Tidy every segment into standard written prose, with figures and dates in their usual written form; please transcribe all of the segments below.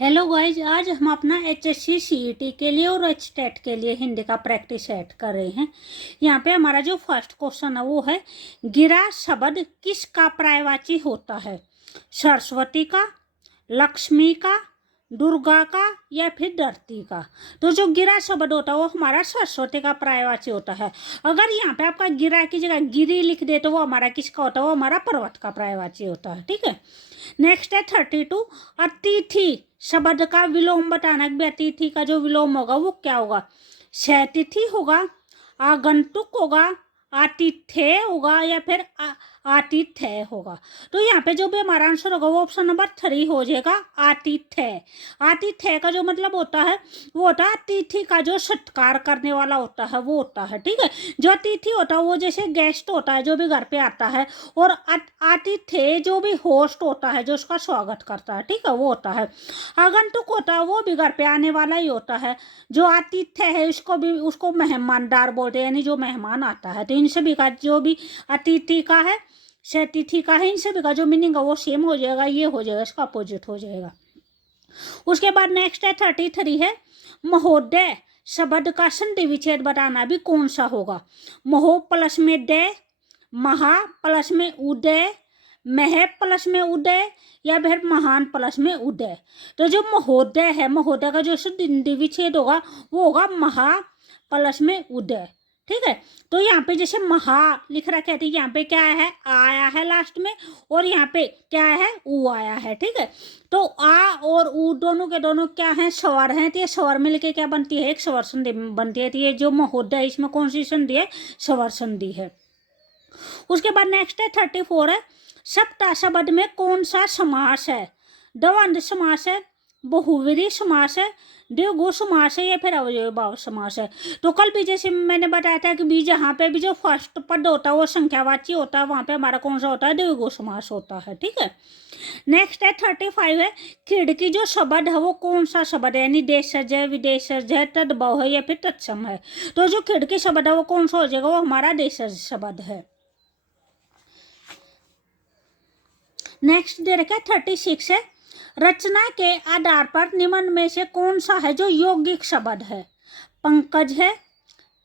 Hello guys, आज हम अपना एचएससी सीईटी के लिए और एचटेट के लिए हिंदी का प्रैक्टिस सेट कर रहे हैं। यहाँ पे हमारा जो फर्स्ट क्वेश्चन है वो है, गिरा शब्द किसका पर्यायवाची होता है? सरस्वती का, लक्ष्मी का, दुर्गा का या फिर धरती का? तो जो गिरा शब्द होता है वो हमारा सरस्वती का पर्यायवाची होता है। अगर यहाँ पे आपका गिरा की जगह गिरी लिख दे तो वो हमारा किसका होता है? वो हमारा पर्वत का पर्यायवाची होता है। ठीक है, नेक्स्ट है 32, अतिथि शब्द का विलोम बताना कि अतिथि का जो विलोम होगा वो क्या होगा? शैतिथि होगा, आगंतुक होगा, आतिथ्य होगा या फिर आतिथ्य होगा। तो यहाँ पे जो भी हमारा आंसर होगा वो ऑप्शन नंबर 3 हो जाएगा, आतिथ्य। आतिथ्य का जो मतलब होता है वो होता है अतिथि का जो सत्कार करने वाला होता है वो होता है। ठीक है, जो अतिथि होता है वो जैसे गेस्ट होता है जो भी घर पे आता है, और आतिथ्य जो भी होस्ट होता है जो उसका स्वागत करता है, ठीक है, वो होता है। आगंतुक होता है वो भी घर पे आने वाला ही होता है। जो आतिथ्य है उसको मेहमानदार बोलते हैं, यानी जो मेहमान आता है। तो इन सभी का जो भी अतिथि का है, शतिथि का है, इन सभी का जो मीनिंग है वो सेम हो जाएगा, ये हो जाएगा, इसका अपोजिट हो जाएगा। उसके बाद नेक्स्ट है 33 है, महोदय शब्द का संधि विच्छेद बताना भी कौन सा होगा? महो प्लस में दय, महा प्लस में उदय, मह प्लस में उदय या फिर महान प्लस में उदय। तो जो महोदय है, महोदय का जो संधि विच्छेद होगा वो होगा महा प्लस में उदय। ठीक है, तो यहाँ पे जैसे महा लिख रखा है तो यहाँ पे क्या है? आया है लास्ट में, और यहाँ पे क्या है? ऊ आया है। ठीक है, तो आ और ऊ दोनों के दोनों क्या है? स्वर हैं। तो ये स्वर मिलके क्या बनती है? एक स्वर संधि बनती है। तो ये जो महोदय इसमें कौन सी संधि है? स्वर संधि है। उसके बाद नेक्स्ट है 34 है, सप्ता शब्द में कौन सा समास है? द्वंद्व समास है, बहुव्रीहि समास है, द्विगु समास है या फिर अव्ययीभाव समास है? तो कल भी जैसे मैंने बताया था कि भी जहाँ पे भी जो फर्स्ट पद होता है वो संख्यावाची होता है, वहाँ पे हमारा कौन सा होता है? द्विगु समास होता है। ठीक है, नेक्स्ट है 35 है, खिड़की जो शब्द है वो कौन सा शब्द है? यानी देशज है, विदेशज है, तद्भव है या फिर तत्सम है? तो जो खिड़की शब्द है वो कौन सा हो जाएगा? वो हमारा देशज शब्द है। नेक्स्ट दे रखा है 36 है, रचना के आधार पर निम्न में से कौन सा है जो यौगिक शब्द है? पंकज है,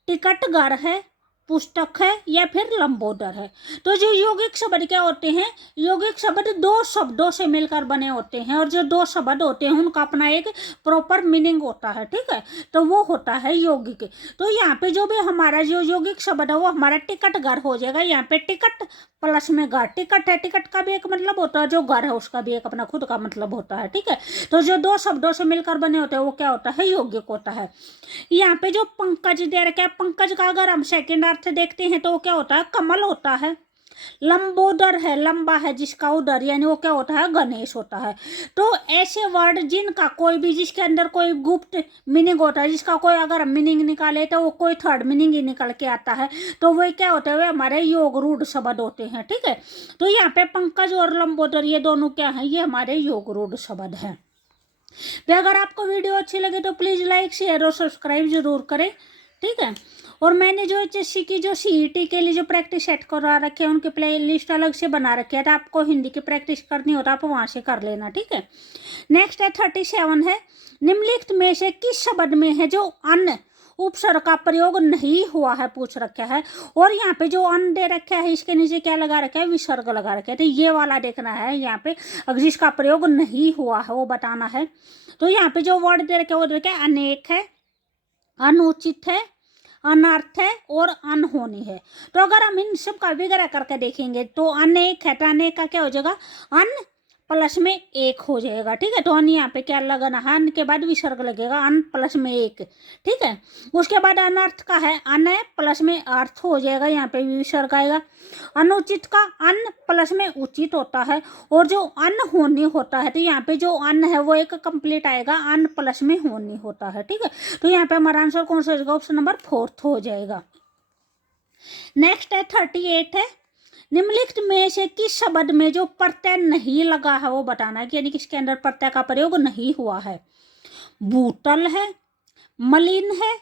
टिकटगर है, पुस्तक है या फिर लंबोदर है? तो जो यौगिक शब्द क्या होते हैं? यौगिक शब्द दो शब्दों से मिलकर बने होते हैं, और जो दो शब्द होते हैं उनका अपना एक प्रॉपर मीनिंग होता है। ठीक है, तो वो होता है यौगिक। तो यहाँ पे जो भी हमारा जो यौगिक शब्द है वो हमारा टिकटगर हो जाएगा। यहाँ पे टिकट प्लस में घर, टिकट है, टिकट का भी एक मतलब होता है, जो घर है उसका भी एक अपना खुद का मतलब होता है। ठीक है, तो जो दो शब्दों से मिलकर बने होते हैं वो क्या होता है? यौगिक होता है। यहाँ पे जो पंकज दे रखा है, पंकज का अगर हम सेकंड अर्थ देखते हैं तो वो क्या होता है? कमल होता है। लंबोदर है, लंबा है जिसका उदर, यानी वो क्या होता है? गणेश होता है। तो ऐसे वर्ड जिनका कोई भी, जिसके अंदर कोई गुप्त मीनिंग होता है, जिसका कोई अगर हम मीनिंग निकाले तो वो कोई थर्ड मीनिंग ही निकल के आता है, तो वो क्या होते हैं? वे हमारे योग रूढ़ शब्द होते हैं। ठीक है, तो यहाँ पे पंकज और लंबोदर ये दोनों क्या है? ये हमारे योग रूढ़ शब्द हैं। तो अगर आपको वीडियो अच्छी लगे तो प्लीज़ लाइक, शेयर और सब्सक्राइब जरूर करें। ठीक है, और मैंने जो एचएससी की जो सीईटी के लिए जो प्रैक्टिस सेट करा रखे हैं उनके प्ले लिस्ट अलग से बना रखे है, तो आपको हिंदी की प्रैक्टिस करनी हो तो आप वहाँ से कर लेना। ठीक है, नेक्स्ट है 37 है, निम्नलिखित में से किस शब्द में है जो अन्न उपसर्ग का प्रयोग नहीं हुआ है? पूछ रखा है, और यहाँ पे जो अन्न दे रखा है इसके नीचे क्या लगा रखा है? विसर्ग लगा रखा है। तो ये वाला देखना है यहाँ पे, अगर जिसका प्रयोग नहीं हुआ है वो बताना है। तो यहाँ पे जो वर्ड दे रखे हैं वो दे रखे हैं, अनेक है, अनुचित है, अनर्थ है और अनहोनी है। तो अगर हम इन सब का विग्रह करके देखेंगे तो अनेक है, तो अनेक का क्या हो जाएगा? अन प्लस में एक हो जाएगा। ठीक है, तो अन यहाँ पे क्या लगाना है? अन के बाद विसर्ग लगेगा, अन प्लस में एक। ठीक है, उसके बाद अनर्थ का है, अन प्लस में अर्थ हो जाएगा, यहाँ पे विसर्ग आएगा। अनुचित का अन प्लस में उचित होता है, और जो अनहोनी होता है तो यहाँ पे जो अन है वो एक कंप्लीट आएगा, अन प्लस में होनी होता है। ठीक है, तो यहाँ पे हमारा आंसर कौन सा हो जाएगा? ऑप्शन नंबर 4 हो जाएगा। नेक्स्ट है 38 है, निम्नलिखित में से किस शब्द में जो प्रत्यय नहीं लगा है वो बताना है, यानी किसके अंदर प्रत्यय का प्रयोग नहीं हुआ है? भूतल है, मलिन है,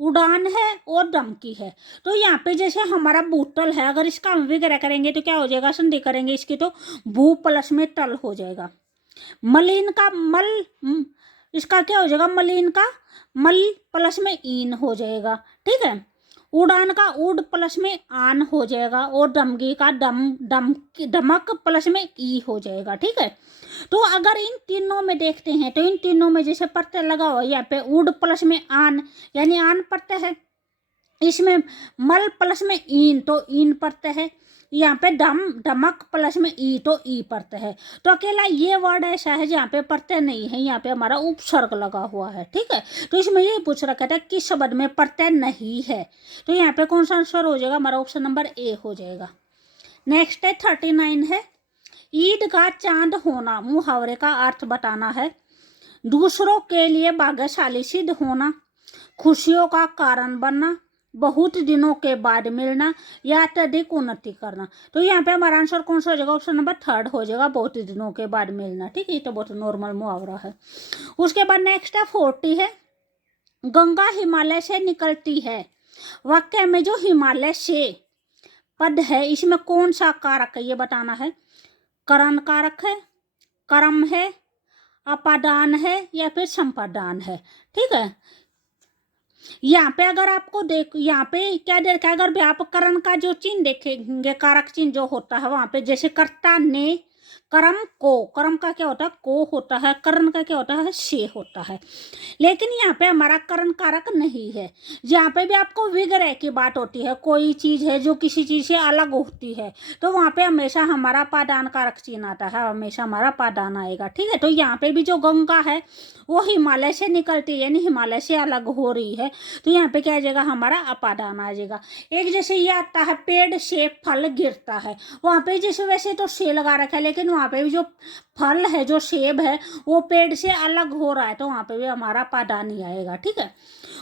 उड़ान है और धमकी है। तो यहाँ पे जैसे हमारा भूतल है, अगर इसका हम विग्रह करेंगे तो क्या हो जाएगा? संधि करेंगे इसकी तो भू प्लस में तल हो जाएगा। मलिन का मल इसका क्या हो जाएगा, मलिन का मल प्लस में ईन हो जाएगा, ठीक है। उड़ान का उड प्लस में आन हो जाएगा, और डमगी का डमक प्लस में ई हो जाएगा, ठीक है। तो अगर इन तीनों में देखते हैं तो इन तीनों में जैसे प्रत्यय लगा हुआ यहाँ पे उड प्लस में आन यानी आन प्रत्यय है, इसमें मल प्लस में ईन तो ईन प्रत्यय है, यहाँ पे डमक प्लस में ई तो ई प्रत्यय है। तो अकेला ये वर्ड ऐसा है जहाँ पे प्रत्यय नहीं है, यहाँ पे हमारा उपसर्ग लगा हुआ है, ठीक है। तो इसमें ये पूछ रखा था किस शब्द में प्रत्यय नहीं है, तो यहाँ पे कौन सा आंसर हो जाएगा, हमारा ऑप्शन नंबर ए हो जाएगा। नेक्स्ट है 39 है, ईद का चांद होना मुहावरे का अर्थ बताना है। दूसरों के लिए भाग्यशाली सिद्ध होना, खुशियों का कारण बनना, बहुत दिनों के बाद मिलना, या अत्यधिक उन्नति करना। तो यहाँ पे हमारा आंसर कौन सा हो जाएगा, ऑप्शन नंबर 3 हो जाएगा, बहुत दिनों के बाद मिलना, ठीक है। ये तो बहुत नॉर्मल मुहावरा है। उसके बाद नेक्स्ट है 40 है, गंगा हिमालय से निकलती है। वाक्य में जो हिमालय से पद है इसमें कौन सा कारक है ये बताना है। करण कारक है, कर्म है, अपादान है, या फिर संपादान है, ठीक है। यहाँ पे अगर आपको देख यहाँ पे क्या दे रखा है, अगर व्यापकरण का जो चिन्ह देखेंगे, कारक चिन्ह जो होता है वहां पे जैसे कर्ता ने, कर्म को, कर्म का क्या होता है को होता है, करण का क्या होता है से होता है। लेकिन यहाँ पे हमारा करण कारक नहीं है, जहाँ पे भी आपको विग्रह की बात होती है, कोई चीज है जो किसी चीज से अलग होती है, तो वहाँ पे हमेशा हमारा पादान कारक चिन्ह आता है, हमेशा हमारा पादान आएगा, ठीक है। तो यहाँ पे भी जो गंगा है वो हिमालय से निकलती है यानी हिमालय से अलग हो रही है, तो यहाँ पे क्या आ जाएगा, हमारा अपादान आ जाएगा। एक जैसे ये आता है पेड़ से फल गिरता है, वहाँ पे जैसे वैसे तो से लगा रखा है, लेकिन वहाँ पे भी जो फल है जो सेब है वो पेड़ से अलग हो रहा है, तो वहाँ पे भी हमारा पादान ही आएगा, ठीक है।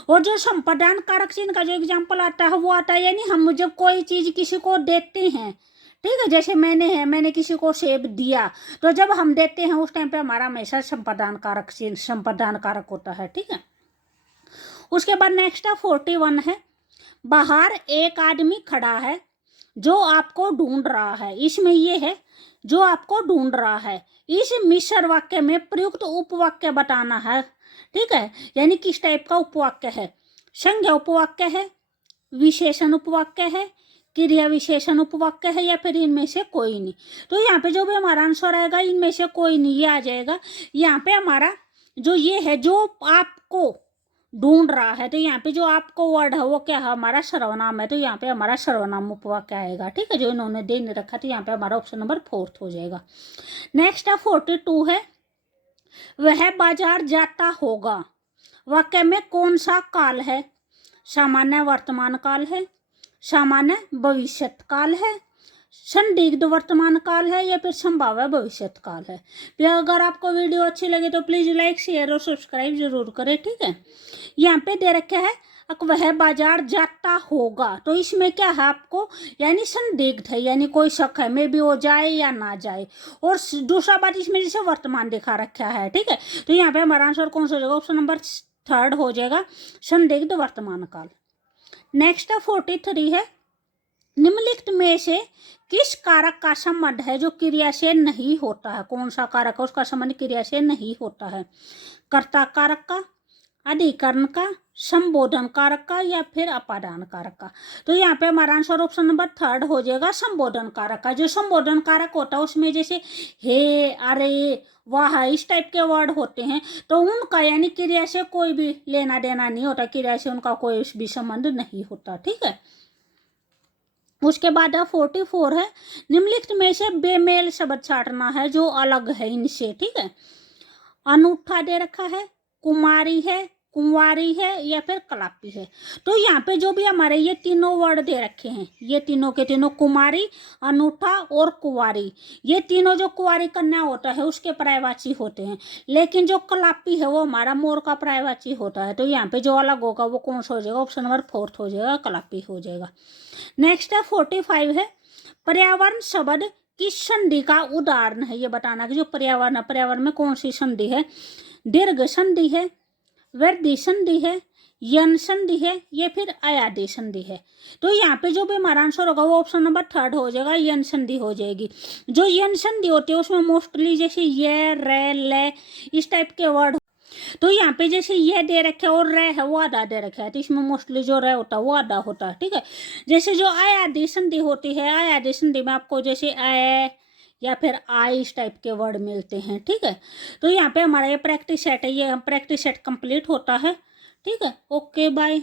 और जो संपादान कारक चिन्ह का जो एग्जाम्पल आता है वो आता है यानी हम जब कोई चीज किसी को देते हैं, ठीक है, जैसे मैंने किसी को सेब दिया, तो जब हम देते हैं उस टाइम पे हमारा हमेशा संपादान कारक चिन्ह संपादान कारक होता है, ठीक है। उसके बाद नेक्स्ट है 41 है, बाहर एक आदमी खड़ा है जो आपको ढूंढ रहा है। इसमें ये है जो आपको ढूंढ रहा है, इस मिश्र वाक्य में प्रयुक्त उपवाक्य बताना है, ठीक है। यानी किस टाइप का उपवाक्य है, संज्ञा उपवाक्य है, विशेषण उपवाक्य है, क्रिया विशेषण उपवाक्य है, या फिर इनमें से कोई नहीं। तो यहाँ पे जो भी हमारा आंसर आएगा इनमें से कोई नहीं, ये आ जाएगा। यहाँ पे हमारा जो ये है जो आपको ढूंढ रहा है, तो यहाँ पे जो आपको वर्ड है वो क्या है, हमारा सर्वनाम है, तो यहाँ पे हमारा सर्वनाम उपवाक्य आएगा, ठीक है, जो इन्होंने दे नहीं रखा, तो यहाँ पे हमारा ऑप्शन नंबर 4 हो जाएगा। नेक्स्ट है 42 है, वह बाजार जाता होगा। वाक्य में कौन सा काल है, सामान्य वर्तमान काल है, सामान्य भविष्यत काल है, संदिग्ध वर्तमान काल है, या फिर संभाव्य भविष्यत काल है। फिर अगर आपको वीडियो अच्छी लगे तो प्लीज लाइक शेयर और सब्सक्राइब जरूर करें, ठीक है। यहाँ पे दे रखा है वह बाजार जाता होगा, तो इसमें क्या है आपको यानी संदिग्ध है, यानी कोई शक है, मे बी वो जाए या ना जाए। और दूसरा बात इसमें जैसे वर्तमान दिखा रखा है, ठीक है। तो यहाँ पे हमारा आंसर कौन सा हो जाएगा, ऑप्शन नंबर 3 हो जाएगा, संदिग्ध वर्तमान काल। नेक्स्ट 43 है, निम्नलिखित में से किस कारक का संबंध है जो क्रिया से नहीं होता है। कौन सा कारक है उसका संबंध क्रिया से नहीं होता है, कर्ता कारक का, अधिकरण का, संबोधन कारक का, या फिर अपादान कारक का। तो यहाँ पे हमारा आंसर ऑप्शन नंबर 3 हो जाएगा, संबोधन कारक का। जो संबोधन कारक होता है उसमें जैसे हे, अरे, वाह, इस टाइप के वर्ड होते हैं, तो उनका यानी क्रिया से कोई भी लेना देना नहीं होता, क्रिया से उनका कोई भी संबंध नहीं होता, ठीक है। उसके बाद 44 है, निम्नलिखित में से बेमेल शब्द छांटना है जो अलग है इनसे, ठीक है। अनूठा दे रखा है, कुमारी है, कुंवारी है, या फिर कलापी है। तो यहाँ पे जो भी हमारे ये तीनों वर्ड दे रखे हैं, ये तीनों के तीनों कुमारी, अनूठा और कुंवारी, ये तीनों जो कुंवारी कन्या होता है उसके पर्यायवाची होते हैं, लेकिन जो कलापी है वो हमारा मोर का पर्यायवाची होता है। तो यहाँ पे जो अलग होगा वो कौन सा हो जाएगा, ऑप्शन नंबर 4 हो जाएगा, कलापी हो जाएगा। नेक्स्ट 45 है, पर्यावरण शब्द किस संधि का उदाहरण है ये बताना कि जो पर्यावरण है, पर्यावरण में कौन सी संधि है, दीर्घ संधि है, वृद्धि संधि है, यन संधि है, ये फिर अयादि संधि है। तो यहाँ पे जो भी हमारा आंसर होगा वो ऑप्शन नंबर 3 हो जाएगा, यन संधि हो जाएगी। जो यन संधि होती है उसमें मोस्टली जैसे ये, रे, ले, इस टाइप के वर्ड। तो यहाँ पे जैसे ये दे रखे और रे है वो आधा दे रखा है, तो इसमें मोस्टली जो रे होता है वो आधा होता है, ठीक है। जैसे जो अयादि संधि होती है, अयादि संधि में आपको जैसे ए या फिर आई इस टाइप के वर्ड मिलते हैं, ठीक है। तो यहाँ पे हमारा ये प्रैक्टिस सेट है, ये प्रैक्टिस सेट कंप्लीट होता है, ठीक है। Okay bye.